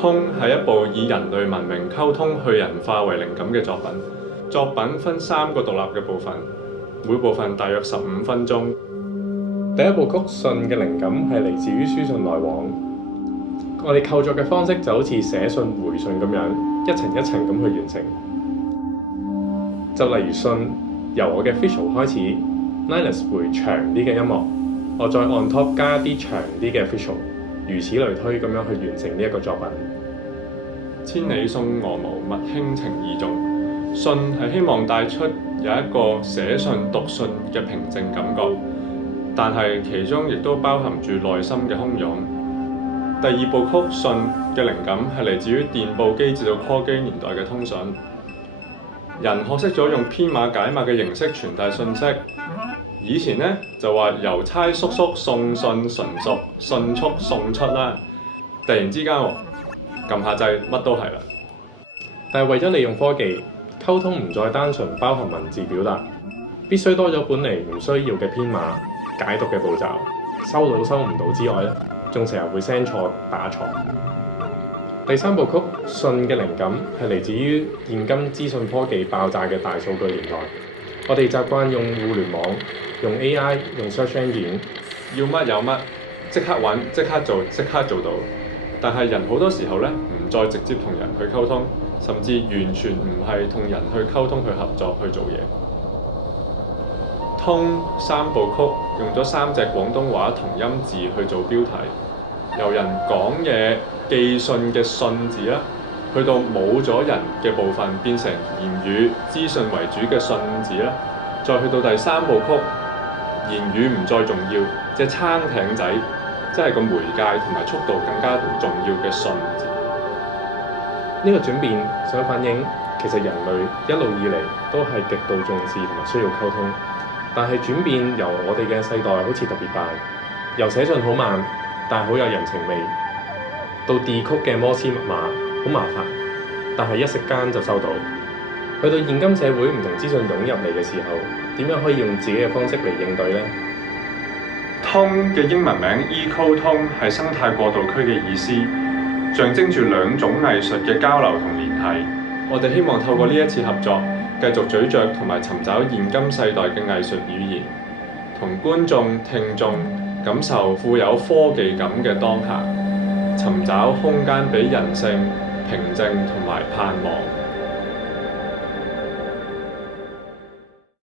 通係一部以人類文明溝通去人化為靈感嘅作品。作品分3個獨立嘅部分，每部分大約15分鐘。第一部曲信嘅靈感係嚟自於書信來往。我哋構作嘅方式就好似寫信回信咁樣，一層一層咁去完成。就例如信由我嘅 visual 開始 ，Linus 會長啲嘅音樂，我再 on top 加啲長啲嘅 visual， 如此類推咁樣去完成呢一個作品。千里送鵝毛，物輕情意重。信係希望帶出有一個寫信讀信嘅平靜感覺，但係其中亦都包含住內心嘅洶湧。第2部曲信嘅靈感係嚟自於電報機至到 call 機年代嘅通訊，人學識咗用編碼解碼嘅形式傳遞信息。以前呢，就話郵差叔叔送信純屬迅速送出啦，突然之間撳下掣乜都係啦。但係為咗利用科技，溝通唔再單純包含文字表達，必須多咗本嚟唔需要嘅編碼解讀嘅步驟，收到收唔到之外咧，仲成日會 send 錯打錯。第3部曲信嘅靈感係嚟自於現今資訊科技爆炸嘅大數據年代，我哋習慣用互聯網、用 AI、用 search engine， 要乜有乜，即刻揾、即刻做、即刻做到。但係人好多時候呢，唔再直接同人去溝通，甚至完全唔係同人去溝通、去合作、去做嘢。通3部曲用咗3隻廣東話同音字去做標題，由人講嘢寄信嘅信字啦，去到冇咗人嘅部分變成言語資訊為主嘅信字啦，再去到第3部曲，言語唔再重要，隻撐艇仔即係個媒介同埋速度更加重要嘅信字。呢個轉變想反映其實人類一路以嚟都係極度重視同埋需要溝通，但係轉變由我哋嘅世代好似特別大，由寫信好慢但係好有人情味，到decode嘅摩斯密碼好麻煩，但係一息間就收到。去到現今社會唔同資訊湧入嚟嘅時候，點樣可以用自己嘅方式嚟應對呢？通嘅英文名 Eco-Tone 係生態過渡區嘅意思，象徵住2種藝術嘅交流同聯繫。我哋希望透過呢一次合作，繼續咀嚼同埋尋找現今世代嘅藝術語言，同觀眾、聽眾感受富有科技感嘅當下，尋找空間俾人性、平靜同埋盼望。